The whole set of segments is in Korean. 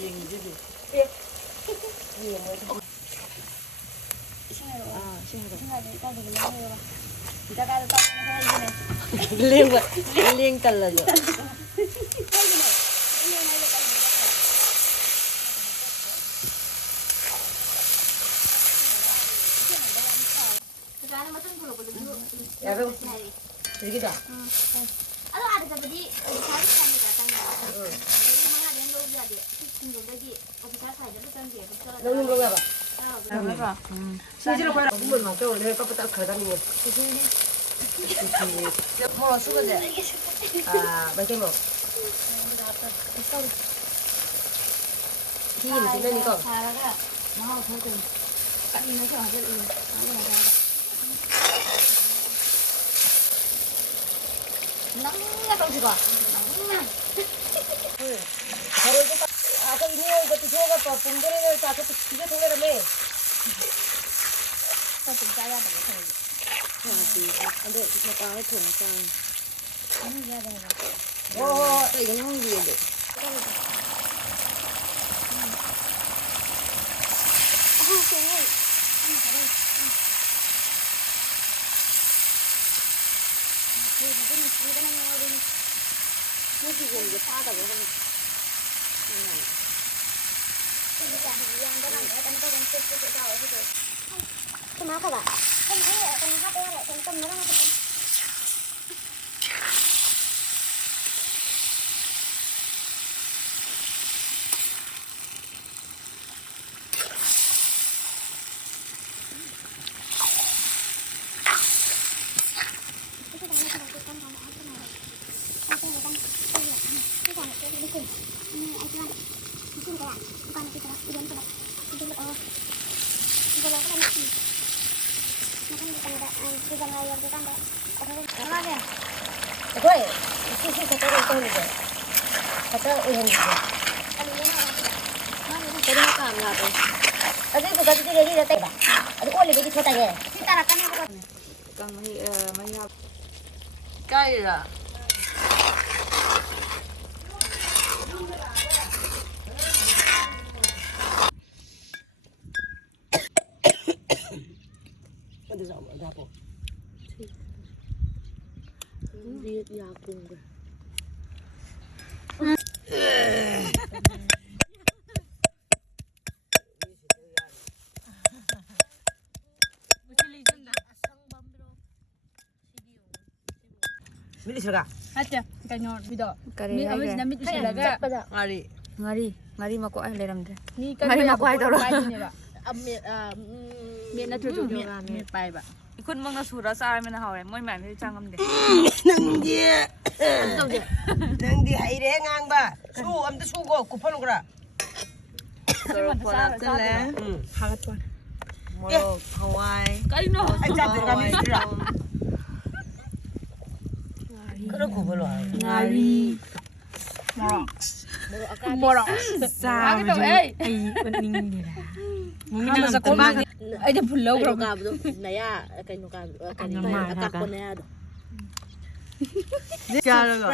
ꯌꯦꯡꯉꯤꯁꯤꯗꯤ ꯂꯦꯡ ꯇꯜꯂꯁꯨ 야배 여기다 ꯑꯗꯣ ꯑꯥꯗ ꯆꯠꯄꯗꯤ ꯑꯣꯐꯤꯁꯥꯔ ꯆꯪꯉꯦꯗ ꯆꯪꯉꯦ ꯃꯉꯥꯗꯩ ꯂꯧꯕ ꯌꯥꯗꯦ ꯁꯤꯡꯗꯨꯗꯒꯤ ꯑꯣꯐꯤꯁꯥꯔ ꯁꯥꯏꯗ ꯆꯪꯒꯦ 너는 뭐야 봐. 신지로 봐라. 국물 막 떠올려. 내가 빡빡 딱 가다니. 뭐 수거제. 아, mấy cái một. Khi mà tính lên đi con. 너무나 덩치가 바로 이제 아까 이거 이것도 좋아갖고 봄들에는 자 그것도 기계 돌려라며. 좀 짜야 돼. 근데 이거 해 통장. 아니 해야 되는 거. 이거 한국이야 돼. 좀 하고 봐. 좀 해. 좀 하고 해라. 좀 놀아놔. Thôi, xin cái tôi này. Kata uyan gitu. Tadi makan nggak tuh? Tadi bukan itu dari data ya. Aduh, oleh jadi kotanya. Kita akan apa? Kang may Kaya. Ada sama ada apa? Lihat ya aku enggak. Bili suka. Acha, kanyo bido. Kari Mi amis na mit isilaga. Ngari mako ay leramde. Ni Ngari mako ay toro. Mi na tuju mi pai ba. Ikun mong nasura sa amin na hawre. Moy man changam de. Nangdi haire ngangba. Su amda su고 kup하는 거라. Salad. Hagat one. Moro Hawaii. Kanino? Aja 들어가면 있으라. 그렇고 별로 안. Ngari. Moro. Sa. Ay, pening dia. ano sa kuma? Ay, de pulaw bro. 나야 kanyo ka kanyo Naman, akak ko na yado. Kala ko.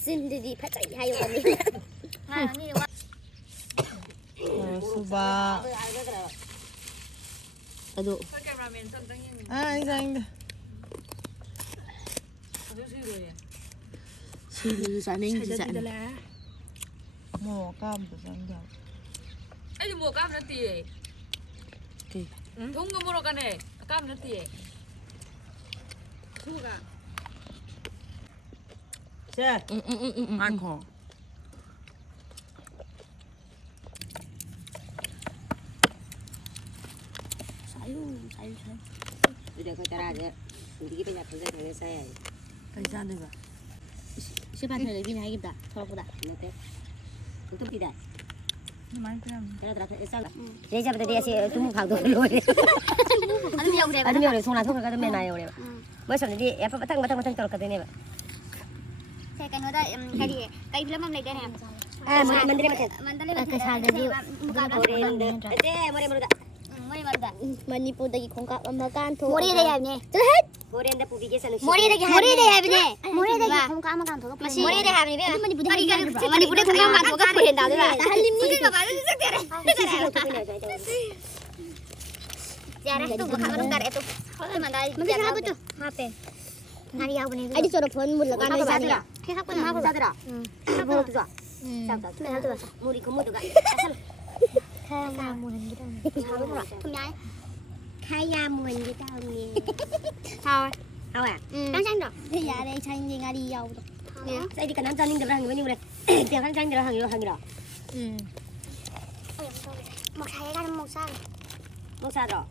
신들이 팔짝 하여 가니. 아니 와. Suba. 나도 Cameraman something yun. Anh 지금 사는 기자. mua cam của anh đâu. Ay mo cam na tiye. Okay. Tung mo ka ne. Cam na tiye. Suga. 자, Anh 사유. udah kau cara aja. Nanti kita kerja dengan saya. Kaysa di ba? 시간 전에 비나 이긴다. 서로보다. Nanti. Untuk tidak. Naman ko yan. Kaya terasa esal. Jadi siapa tadi si tumu kau dulu. 아니 야 그래. Ada mi orang sunat sunat kata mana ya orang. Masa tadi apa batang tol kata ni. saya kan udah tadi kayak film am lagi nih. Mandiri macam. Mandali jadi muka Mari. 머리 마르다. 머니포다기 공감 엄마가 도 머리에 대야 해. 모래인데 부비게 서는 모래대기 해보네. 모래대기 그럼 까마간 도가 모래대 하면 돼. 아니 물에 그냥 간 도가 보인다. 할림니가 말을 생각해. Jarah tu bukan bentar itu. Mana jarah tu? HP. Nari aku ni. Adi suruh phone mula kan ni sadra. Kek aku nak sadra. Apa tu? Siapa tu? Mana tu? Muri kamu tu kan. Asal. Kaya muan kita. Sabar mula. Kumai. Kaya muan kita ni. Sao? Sao à? Đang chăng rồi. Thì giờ đây chăng gì ngari dầu. Sai di kanan chăng được hàng người như vậy. Tiang kan chăng được hàng rồi. Một hai cái một sao. Một sao rồi.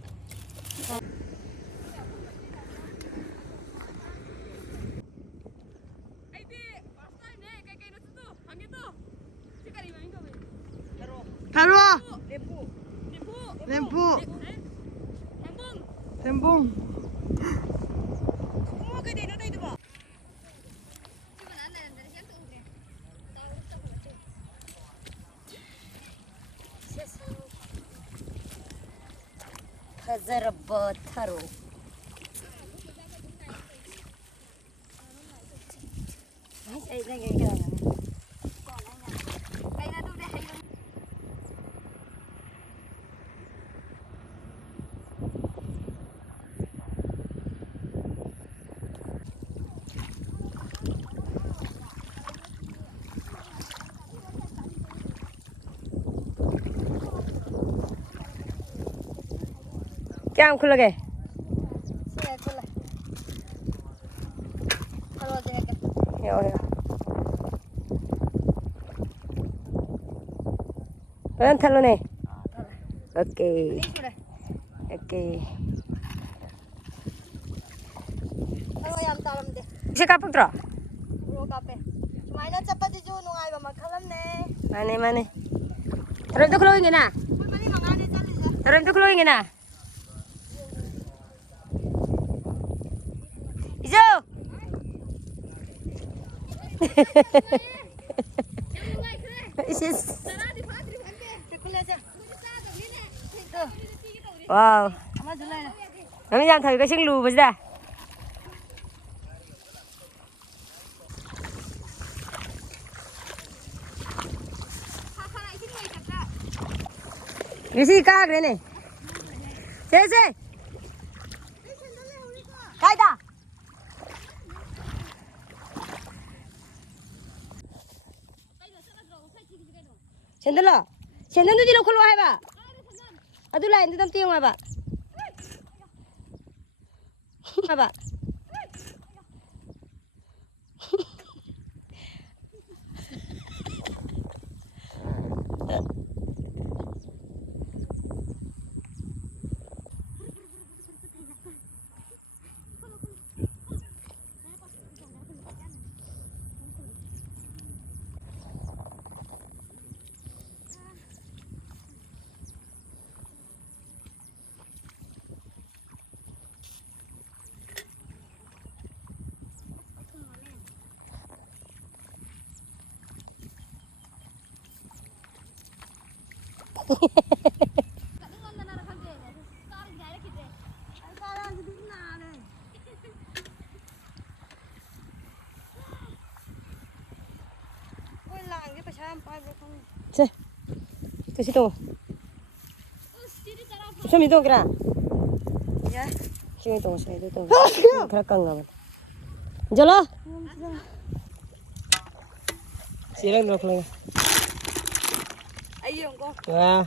바로 와. 램프. 램봉. Hazar botharu. क्या हम खुल गए थलो ने okay okay इसे का पुत्र माने माने terus itu keluarin na terus itu keluarin na Ijo wow Mami làm thử cái xương lù vào ra cái gì ca cái này xe cái ta 샌들러 샌들도 뒤로 걸로 해봐 아들라 인도 좀 뛰어 와봐 봐봐 자, 다시 또. 좀 이동 그라. 야, 지금 이동 또. 그럴까가 봐. 잘라. 시랑 넣고. Ayun ko. 와.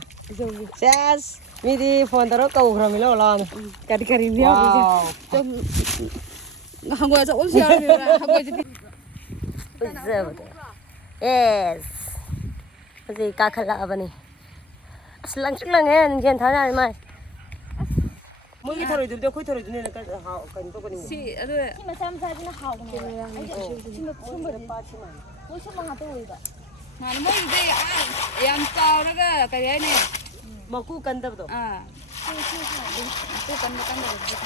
자, 미디 폰 들어 가고 그러면 올라. Kari-kari niya. 와우. 한국에서 온 시간이라 한국에서 yes gì ca khẩn lạ vào này lăng chắc lăng nghe nhìn thấy này mà 뭐기 털어 주는데 거기 털어 주는 애가 하 간도 거니. 시 아들 Mà xem sao cho nó hào cái này. Ôi sao mà hạt tôi vậy? 나는 뭐 이제 얌짜오라가 그래네. 먹고 간다도. 아. 또 간다.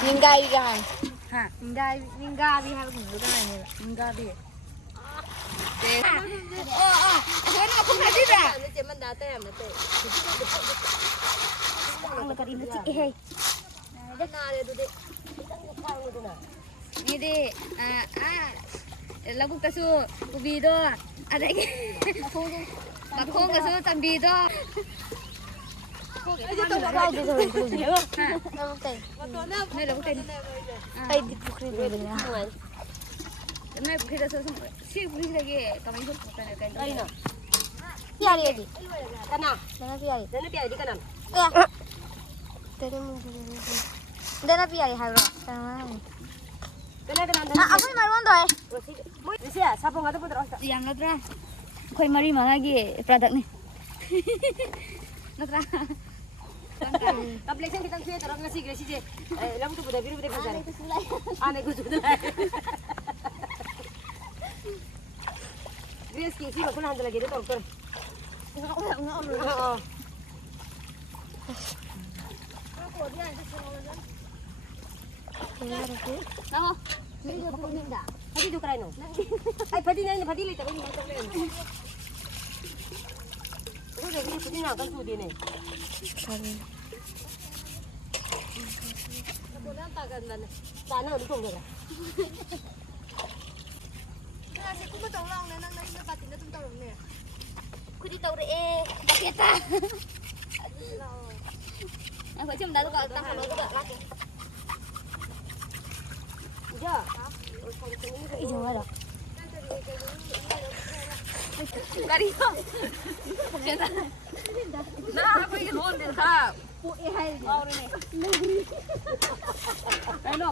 Ningai gai. 하. Ningai đi hai cái nữa cái này. 인가비. 네. 그거는 không phải biết à? Nó chỉ mình đã tem mà tệ. ăn là cái gì nó chị hay Đất na đây tôi đi. 니디 라국가수 우비도 아다기 마콩가수 담비도 네 라국대 아이디 부크리 보이냐? 네 부리다서 시 부리다게 가만히 좀 볼까요? 아이나. 피아리 어디? 까나. 내가 피아리. 너는 삐야 어디 까나? 야. 내가 피아리 하러. 잠깐만. 까나 까나. 아, 아버지 말 원다 해. Lucia, sabong ada pun terus. yang natra koi mari lagi produk nih natra Kaplesan kita kuya terus ngasih gresi je. Lagu tu budak biru budak besar. Aneh ku sudah. Gres ki sih aku nanti lagi tu dokter. kamu Padi tu kerai no. Ay padi na padi le tapi ni macam ni. Aku dah biru padi nak kan tu dia ni. Sana ada tu enggak? Kudi tau deh. Baketa. aku cium dah tu kau tampil juga lagi Ya. Ijo ada. kari nah aku ingin mohon deh kak mau nih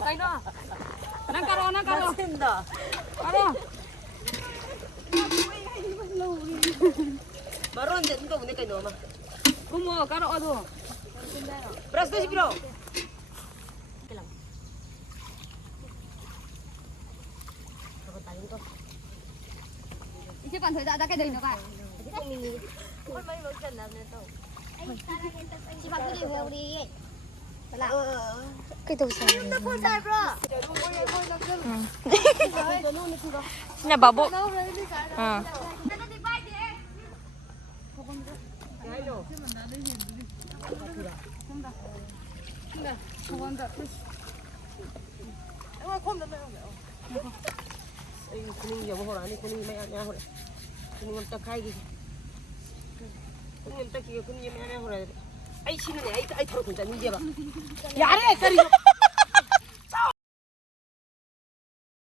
kaino nang karo Senda. karo Baron je tu benda kau nama. kumo karo aduh Beras tu si bro. 이제 반 더다 다게 되는 거야 Siapa kudi beri? Kita usah. Nhà bà bộ. Kuning yang mahal ni kuning macam mana hor. Kuning tak kaya gitu. Kuning tak kaya kuning macam mana hor. Ay sini ni ay taruh kunci ni dia ba. Yare kari.